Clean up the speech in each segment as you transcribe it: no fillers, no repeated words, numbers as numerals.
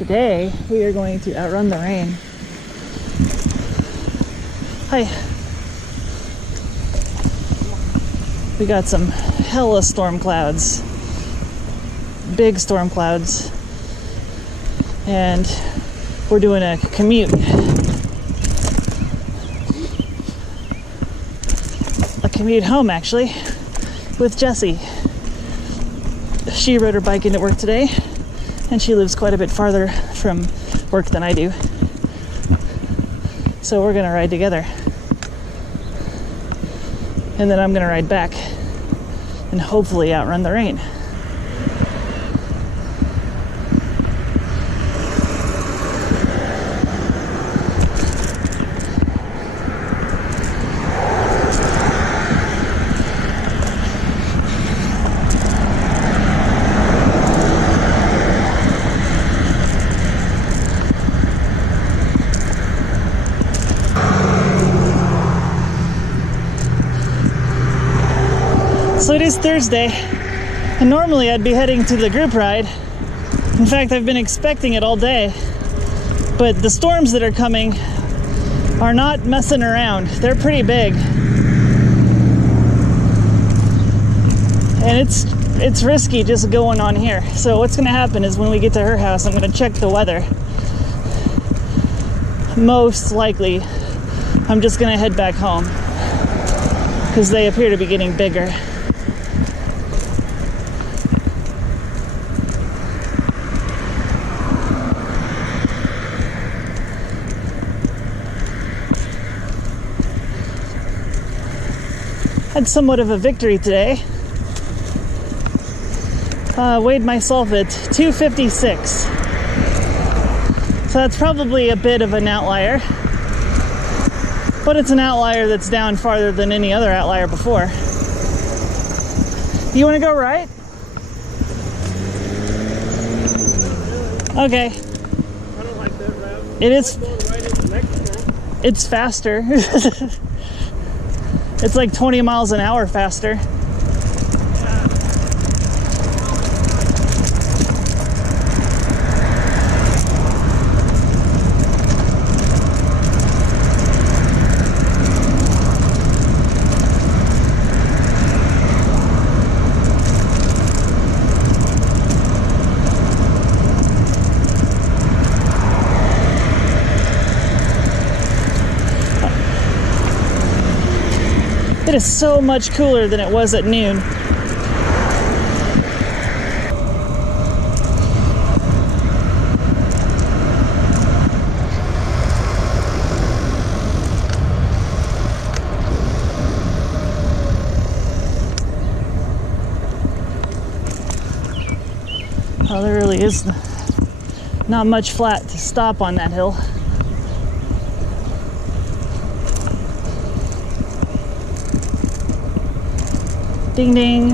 Today, we are going to outrun the rain. Hi. We got some hella storm clouds. Big storm clouds. And we're doing a commute. A commute home, actually, with Jessie. She rode her bike into work today, and she lives quite a bit farther from work than I do. So we're gonna ride together. And then I'm gonna ride back and hopefully outrun the rain. So it is Thursday, and normally I'd be heading to the group ride. In fact, I've been expecting it all day, but the storms that are coming are not messing around. They're pretty big, and it's risky just going on here. So what's gonna happen is when we get to her house, I'm gonna check the weather. Most likely, I'm just gonna head back home because they appear to be getting bigger. Had somewhat of a victory today. Weighed myself at 256. So that's probably a bit of an outlier. But it's an outlier that's down farther than any other outlier before. You want to go right? Okay. I don't like that route. It is. Going right into Mexico. It's faster. It's like 20 miles an hour faster. It is so much cooler than it was at noon. Oh, there really is not much flat to stop on that hill. Ding ding.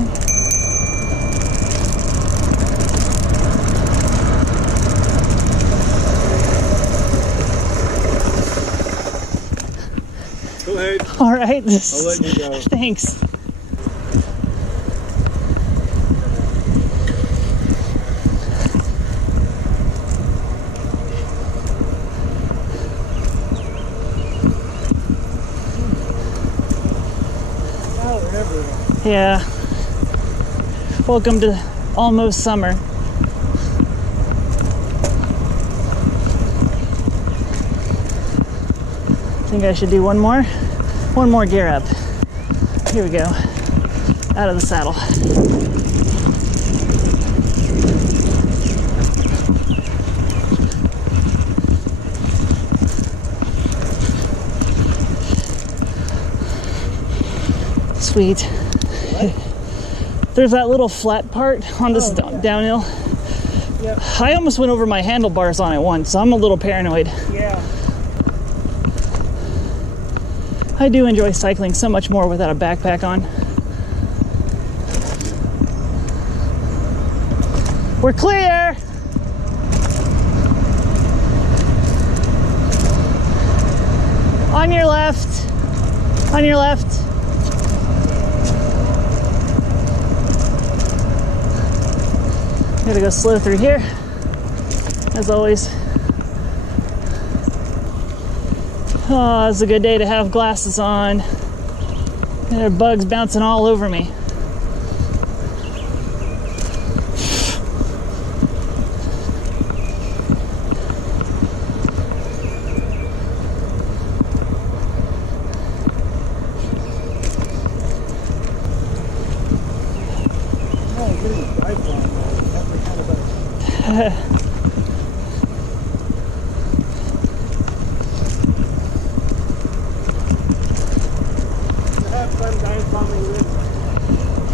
Go ahead. All right. I'll let you go. Thanks. Oh, they're everywhere. Yeah. Welcome to almost summer. I think I should do one more gear up. Here we go. Out of the saddle. Sweet. There's that little flat part on this downhill. Yep. I almost went over my handlebars on it once, so I'm a little paranoid. Yeah. I do enjoy cycling so much more without a backpack on. We're clear! On your left. On your left. Gotta go slow through here. as always. Oh, it's a good day to have glasses on. There are bugs bouncing all over me.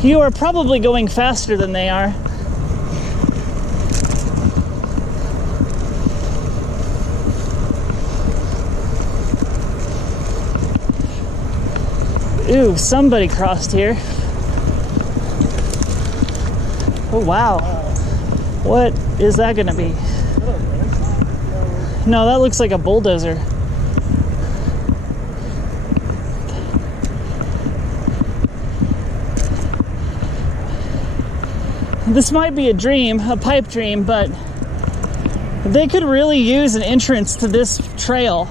You are probably going faster than they are. Ooh, somebody crossed here. Oh, wow. What is that gonna be? No, that looks like a bulldozer. This might be a dream, a pipe dream, but they could really use an entrance to this trail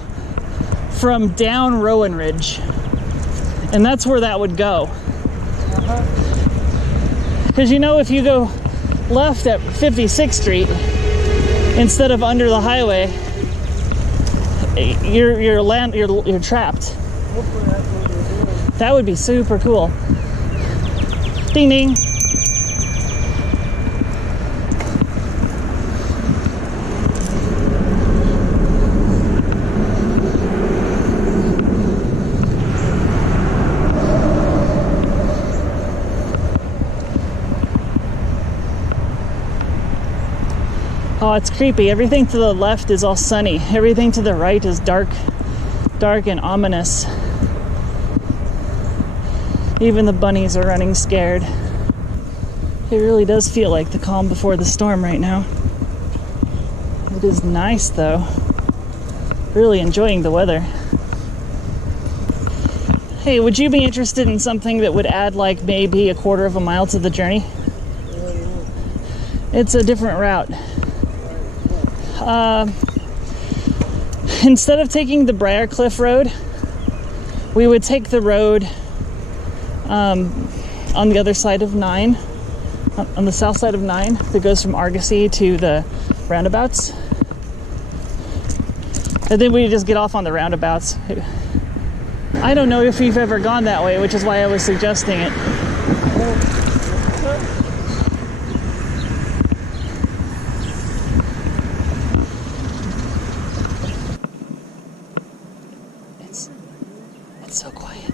from down Rowan Ridge. And that's where that would go. Because you know, if you go left at 56th Street instead of under the highway, you're trapped. That would be super cool. Ding ding. Oh, it's creepy. Everything to the left is all sunny. Everything to the right is dark and ominous. Even the bunnies are running scared. It really does feel like the calm before the storm right now. It is nice though. Really enjoying the weather. Hey, would you be interested in something that would add like maybe a quarter of a mile to the journey? It's a different route. Instead of taking the Briarcliff road, we would take the road on the other side of 9, on the south side of 9, that goes from Argosy to the roundabouts. And then we just get off on the roundabouts. I don't know if you've ever gone that way, which is why I was suggesting it. It's so quiet.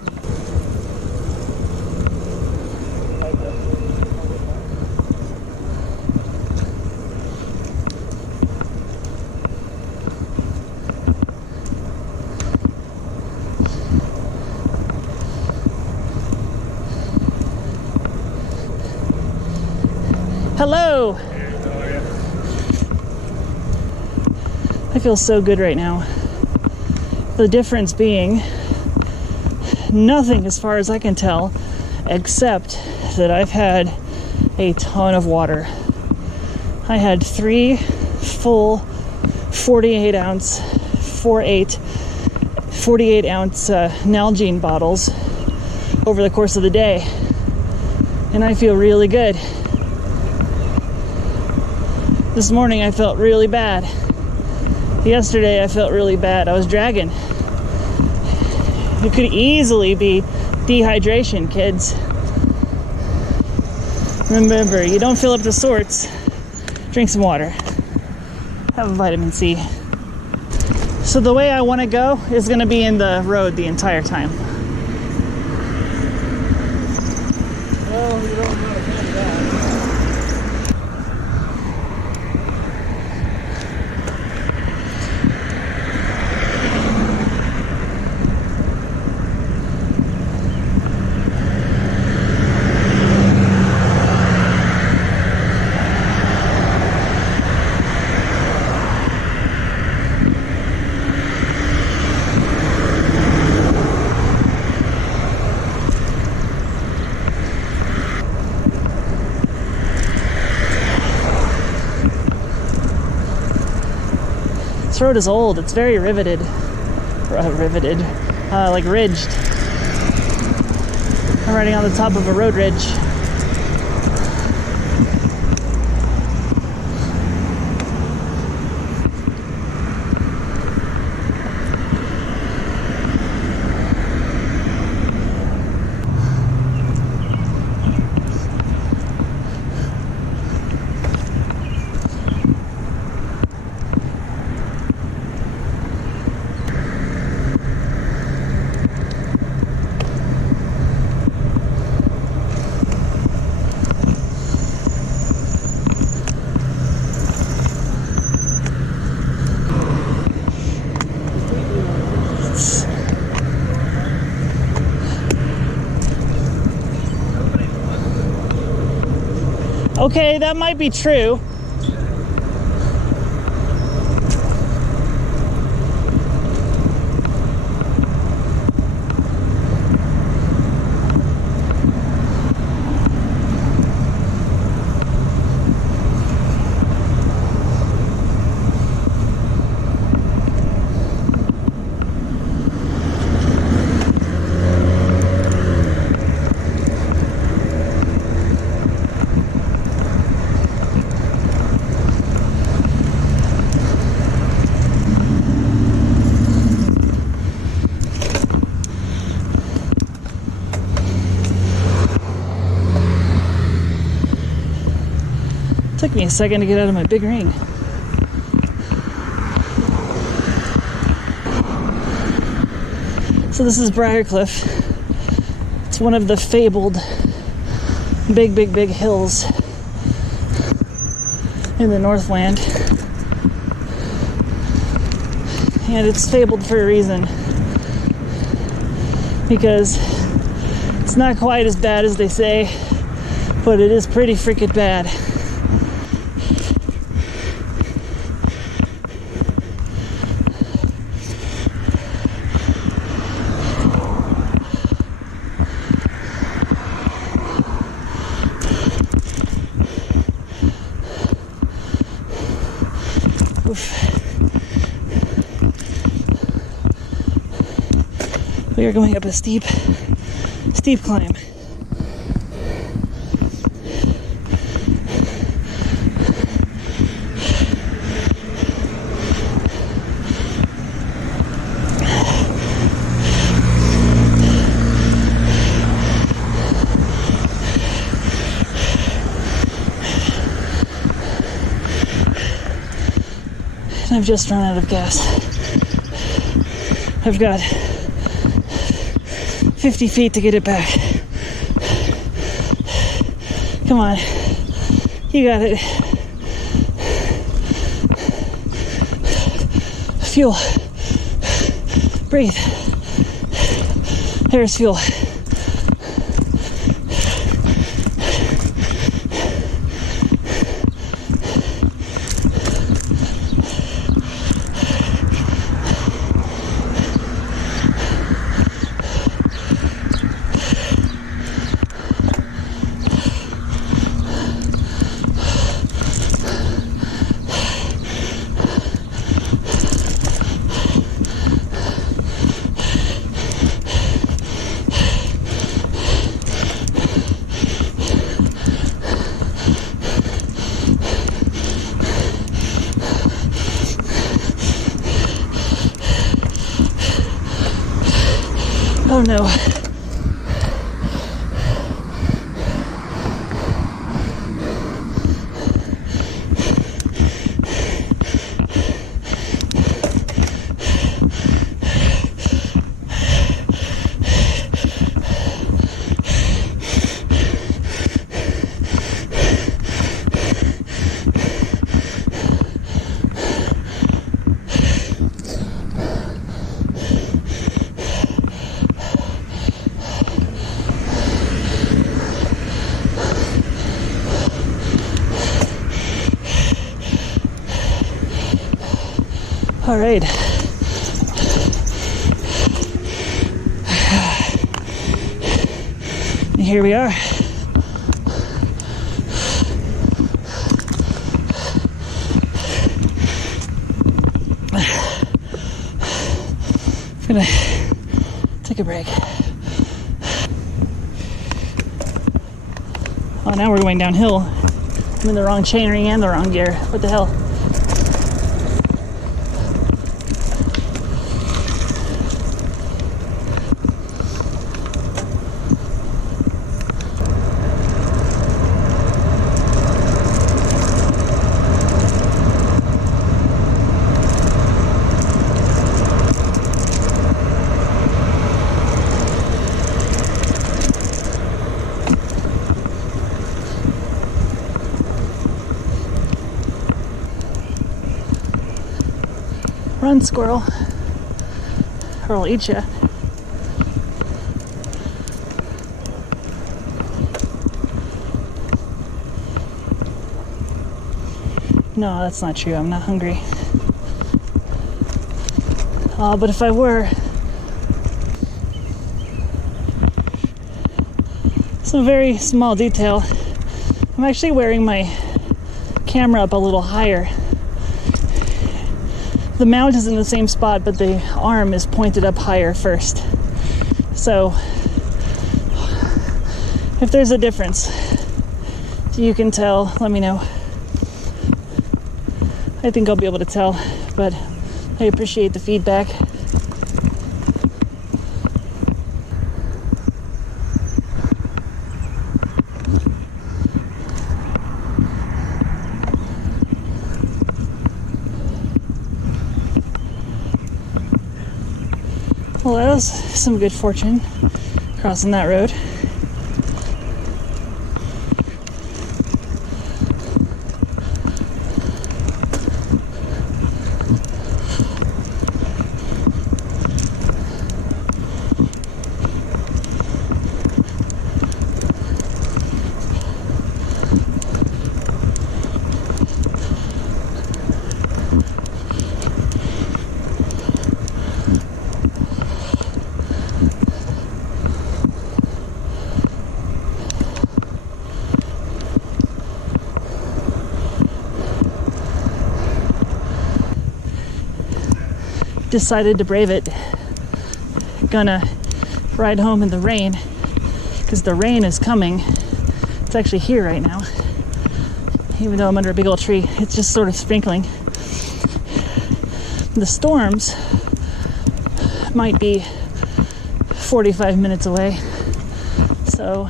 Hello. I feel so good right now. The difference being nothing as far as I can tell, except that I've had a ton of water. I had 3 full 48 ounce Nalgene bottles over the course of the day, and I feel really good. This morning I felt really bad. Yesterday I felt really bad. I was dragging. It could easily be dehydration, kids. Remember, you don't fill up the sorts. Drink some water. Have a vitamin C. So the way I want to go is going to be in the road the entire time. Well, you don't know how to do that. throat is old. It's very riveted. Like ridged. I'm riding on the top of a road ridge. Okay, that might be true. Took me a second to get out of my big ring. So this is Briarcliff. It's one of the fabled big hills in the Northland. And it's fabled for a reason. Because it's not quite as bad as they say, but it is pretty freaking bad. We are going up a steep climb. And I've just run out of gas. I've got 50 feet to get it back. Come on. You got it. Fuel. Breathe. There's fuel. Oh no. All right. And here we are. Gonna take a break. Oh, now we're going downhill. I'm in the wrong chainring and the wrong gear. What the hell? Run, squirrel, or I'll eat ya. No, that's not true. I'm not hungry. But if I were, some very small detail. I'm actually wearing my camera up a little higher. The mount is in the same spot, but the arm is pointed up higher first. So, if there's a difference, you can tell, let me know. I think I'll be able to tell, but I appreciate the feedback. Well, that was some good fortune crossing that road. Decided to brave it. Gonna ride home in the rain because the rain is coming. It's actually here right now. Even though I'm under a big old tree, it's just sort of sprinkling. The storms might be 45 minutes away. So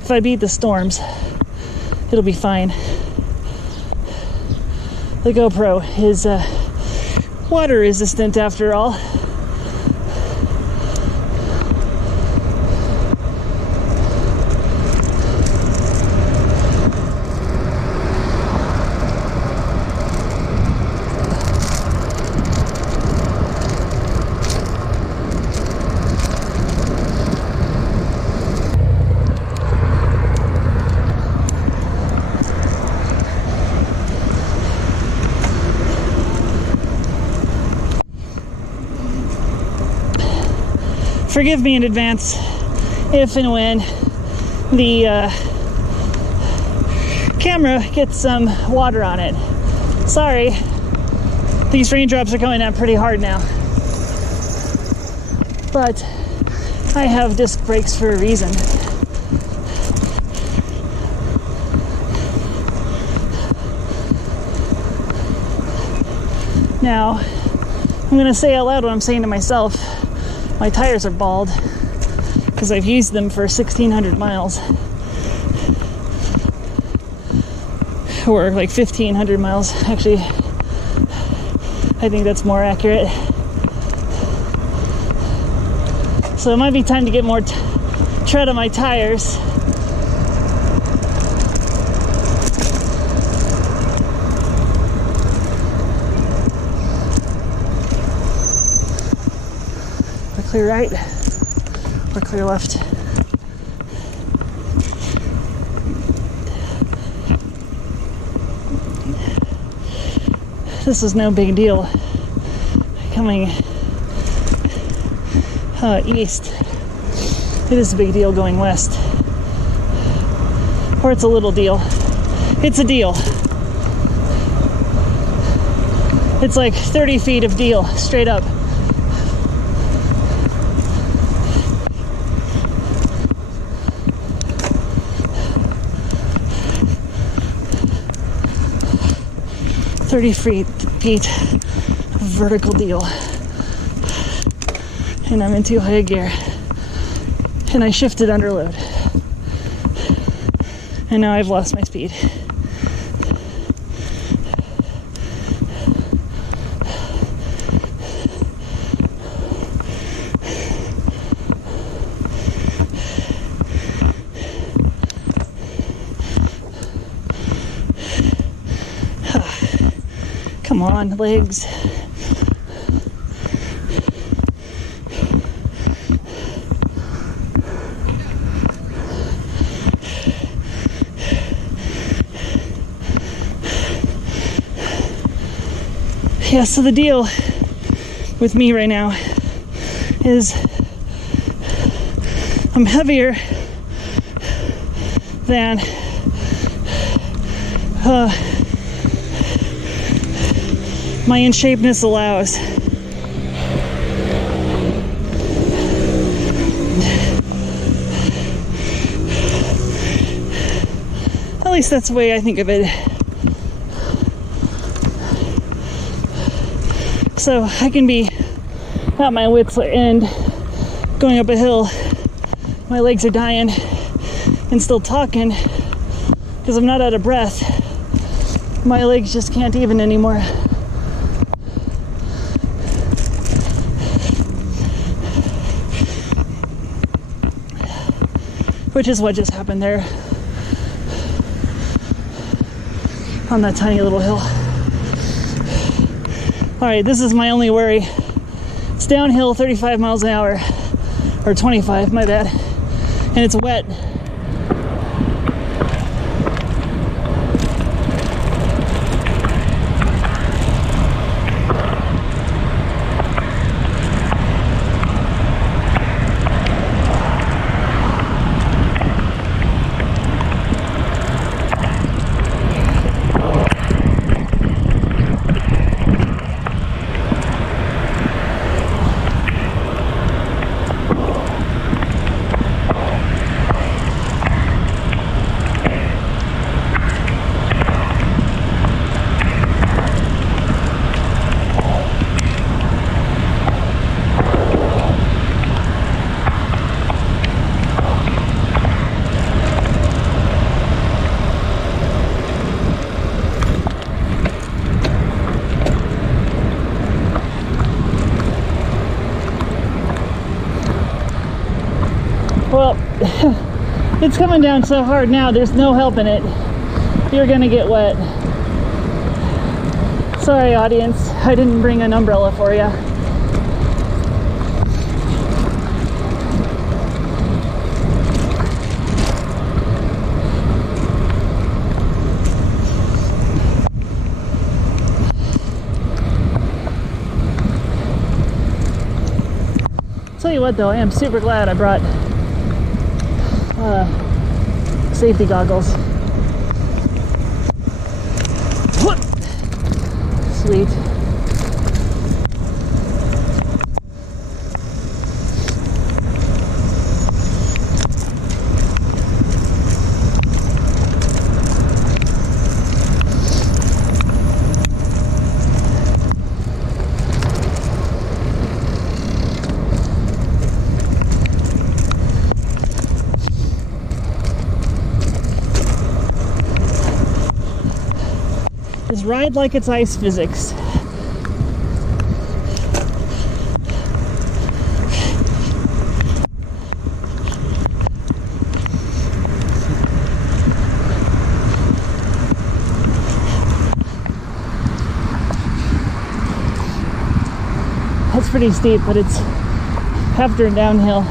if I beat the storms, it'll be fine. The GoPro is water resistant after all. Forgive me in advance if and when the camera gets some water on it. Sorry, these raindrops are coming down pretty hard now. But I have disc brakes for a reason. Now, I'm gonna say out loud what I'm saying to myself. My tires are bald because I've used them for 1,600 miles. Or like 1,500 miles. Actually, I think that's more accurate. So it might be time to get more tread on my tires. Clear right or clear left. This is no big deal coming east. It is a big deal going west. Or it's a little deal. It's a deal. It's like 30 feet of deal straight up. 30 feet of vertical deal. And I'm in too high a gear. And I shifted under load. And now I've lost my speed. Come on, legs. Yeah, so the deal with me right now is I'm heavier than my in-shapeness allows. At least that's the way I think of it. So I can be at my wit's end going up a hill, my legs are dying, and still talking because I'm not out of breath. My legs just can't even anymore. Which is what just happened there on that tiny little hill. All right, this is my only worry. It's downhill 35 miles an hour, or 25, my bad, and it's wet. Well, it's coming down so hard now, there's no helping it. You're gonna get wet. Sorry, audience, I didn't bring an umbrella for you. Tell you what though, I am super glad I brought safety goggles. Sweet. Just ride like it's ice physics. That's pretty steep, but it's half turned downhill.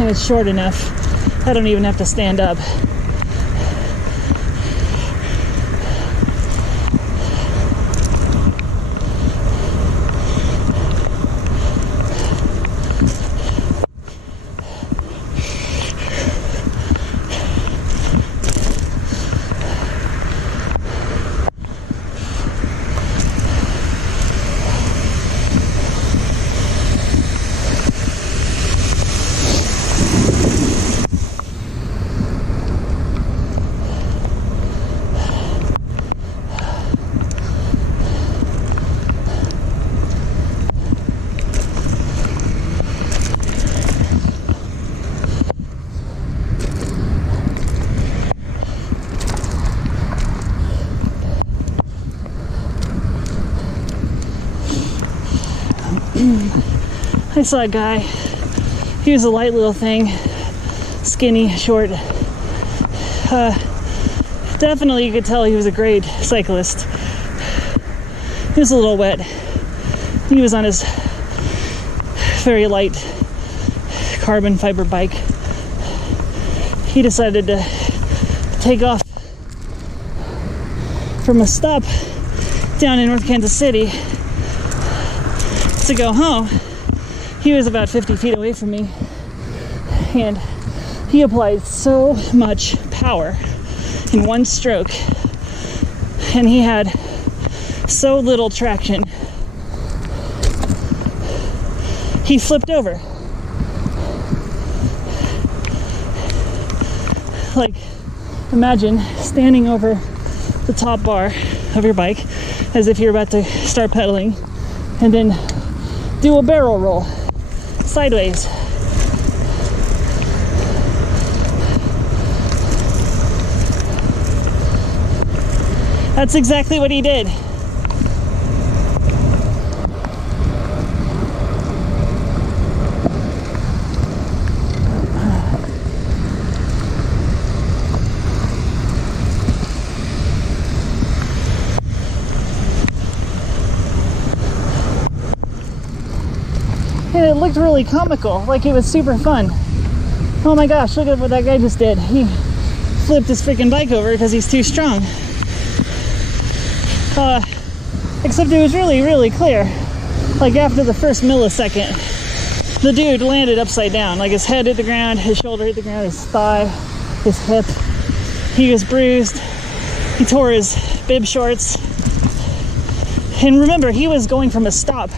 And it's short enough. I don't even have to stand up. I saw a guy. He was a light little thing, skinny, short. Definitely you could tell he was a great cyclist. He was a little wet. He was on his very light carbon fiber bike. He decided to take off from a stop down in North Kansas City to go home. He was about 50 feet away from me, and he applied so much power in one stroke, and he had so little traction. He flipped over. Like, imagine standing over the top bar of your bike as if you're about to start pedaling, and then do a barrel roll sideways. That's exactly what he did. And it looked really comical, like it was super fun. Oh my gosh, look at what that guy just did. He flipped his freaking bike over because he's too strong. Except it was really, really clear. Like after the first millisecond, the dude landed upside down. Like his head hit the ground, his shoulder hit the ground, his thigh, his hip. He was bruised. He tore his bib shorts. And remember, he was going from a stop,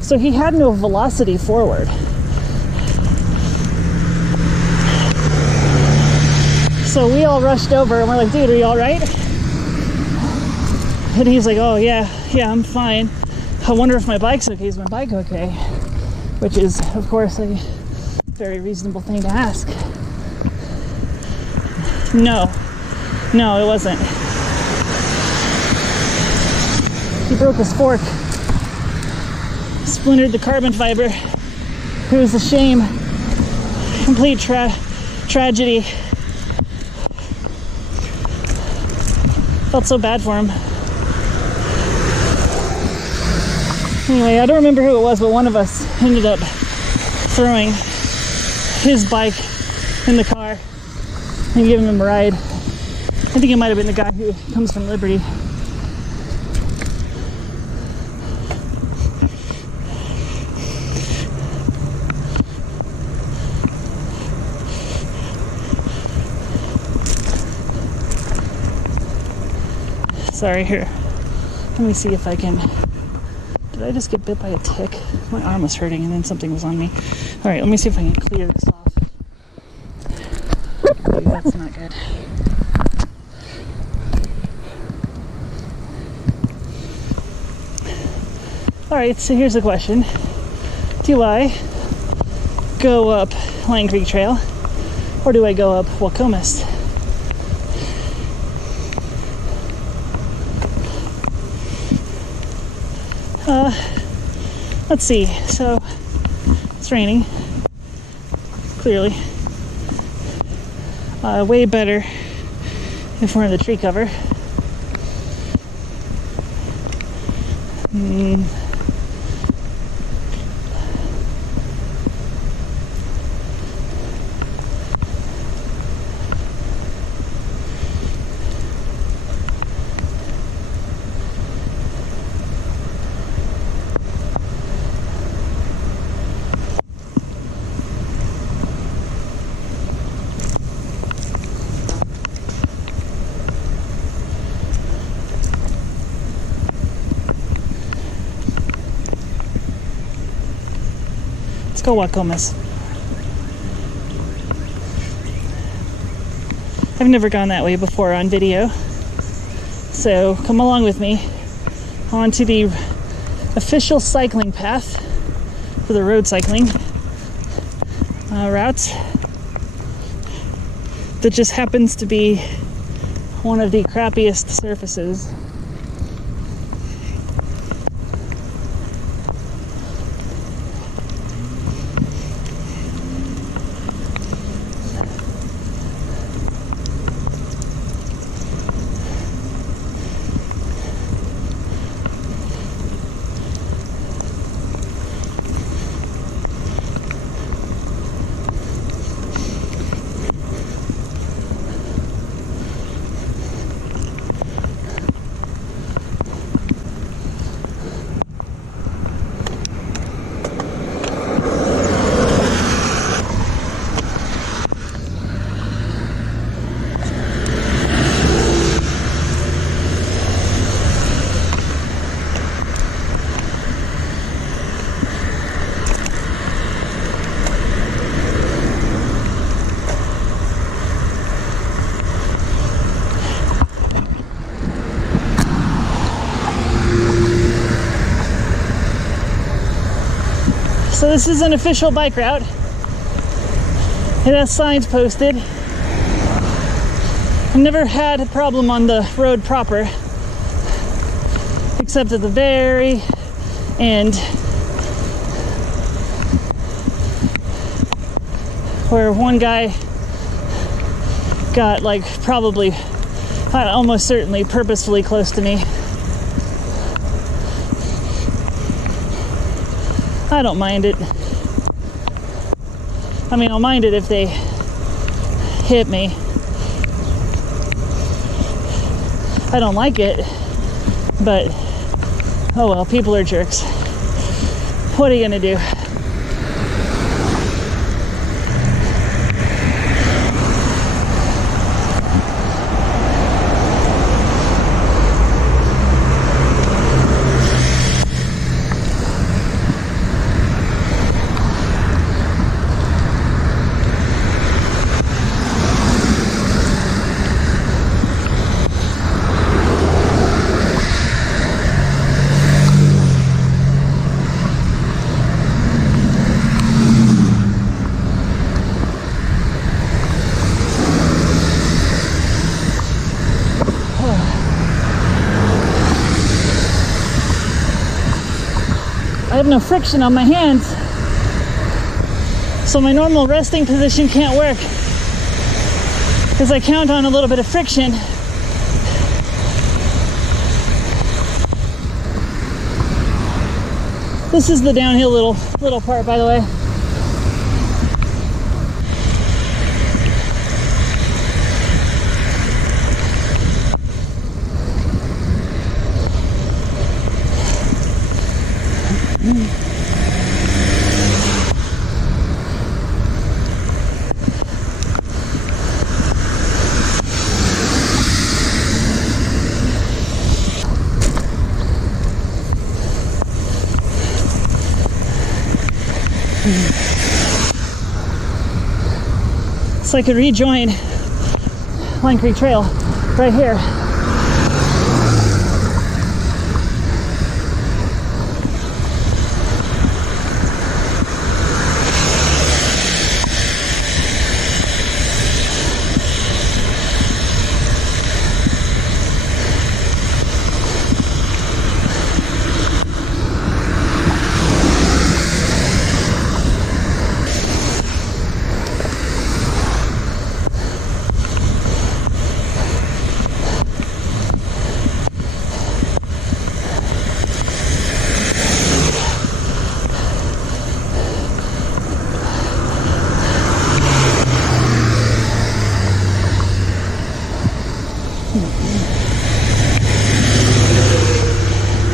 so he had no velocity forward. So we all rushed over and we're like, dude, are you all right? And he's like, oh yeah, I'm fine. I wonder if my bike's okay. Is my bike okay? Which is, of course, a very reasonable thing to ask. No, it wasn't. He broke his fork, splintered the carbon fiber. It was a shame. Complete tragedy. Felt so bad for him. Anyway, I don't remember who it was, but one of us ended up throwing his bike in the car and giving him a ride. I think it might have been the guy who comes from Liberty. Sorry, here. Let me see if I can... Did I just get bit by a tick? My arm was hurting and then something was on me. Alright, let me see if I can clear this off. Maybe that's not good. Alright, so here's the question. Do I go up Lion Creek Trail or do I go up Wacomas? Let's see, so it's raining, clearly. Way better if we're in the tree cover. Let's go Wacomas. I've never gone that way before on video, so come along with me onto the official cycling path for the road cycling routes that just happens to be one of the crappiest surfaces. So this is an official bike route. It has signs posted. I've never had a problem on the road proper, except at the very end, where one guy got like probably, almost certainly purposefully close to me. I don't mind it. I mean, I'll mind it if they hit me. I don't like it, but oh well, people are jerks. What are you gonna do? I have no friction on my hands, so my normal resting position can't work because I count on a little bit of friction. This is the downhill little part, by the way. So I could rejoin Line Creek Trail right here.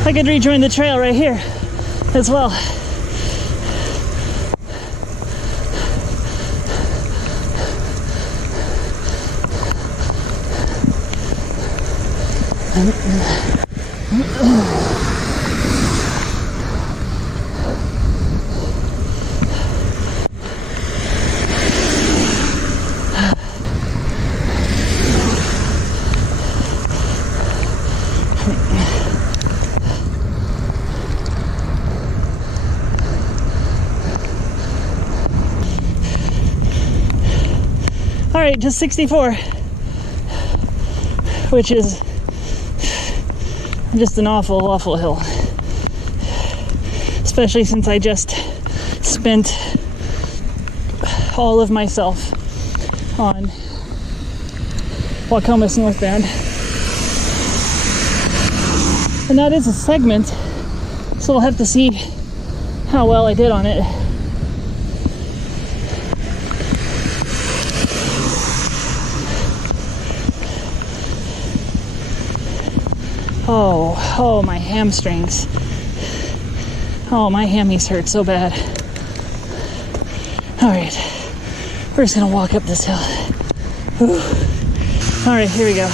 I could rejoin the trail right here as well. All right, to 64, which is just an awful hill, especially since I just spent all of myself on Wacomas northbound. And that is a segment, so we'll have to see how well I did on it. Oh, my hamstrings. Oh, my hammies hurt so bad. All right, we're just gonna walk up this hill. Whew. All right, here we go.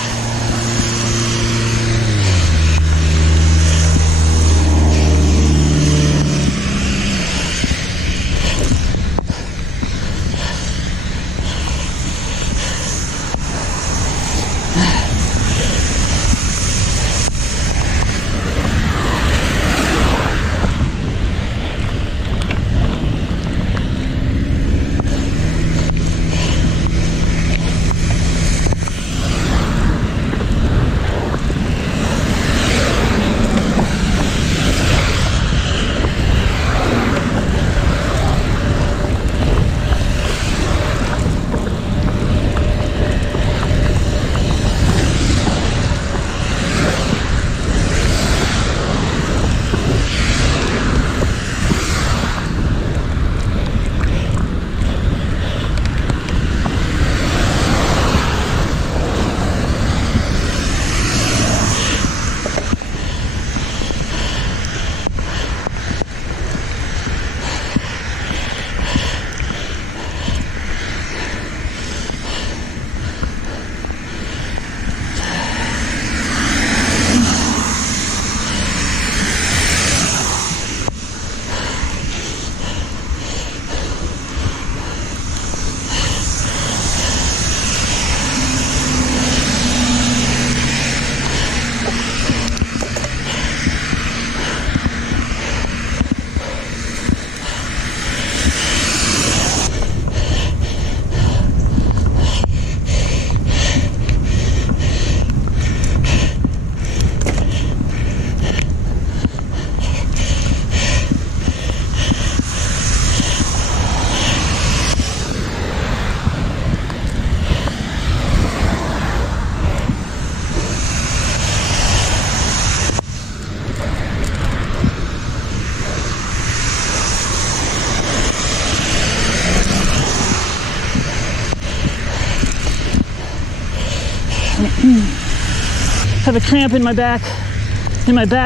have a cramp in my back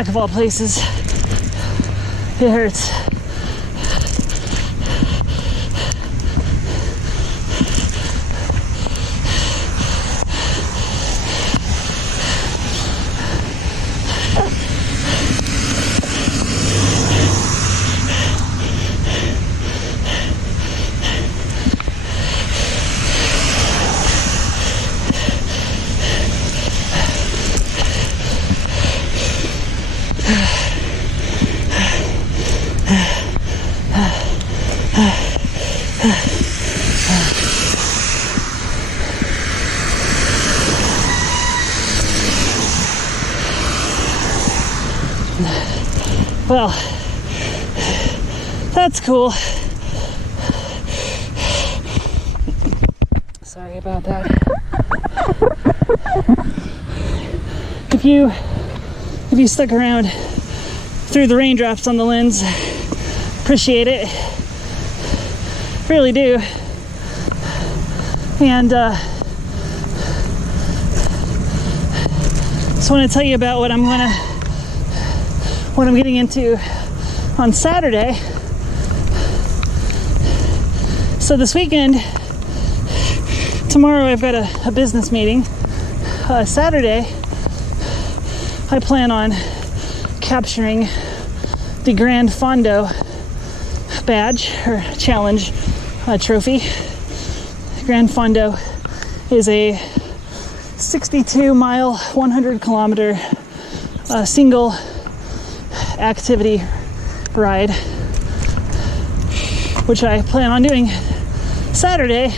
of all places. It hurts. Well, that's cool. Sorry about that. If you stuck around through the raindrops on the lens, appreciate it. Really do. And just want to tell you about what I'm getting into on Saturday. So this weekend, tomorrow I've got a business meeting. Saturday, I plan on capturing the Grand Fondo badge or challenge trophy. Grand Fondo is a 62-mile, 100-kilometer single activity ride, which I plan on doing Saturday.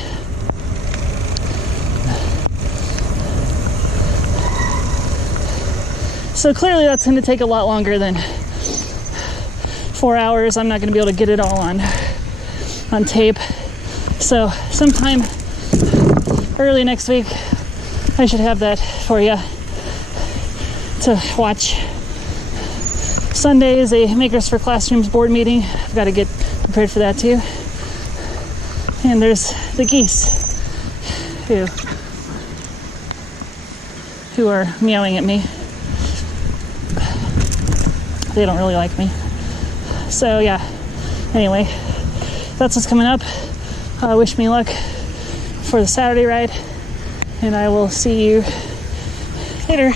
So clearly that's going to take a lot longer than 4 hours. I'm not going to be able to get it all on tape. So sometime early next week, I should have that for you to watch. Sunday is a Makers for Classrooms board meeting. I've got to get prepared for that too. And there's the geese who are meowing at me. They don't really like me. So yeah, anyway, that's what's coming up. Wish me luck for the Saturday ride, and I will see you later.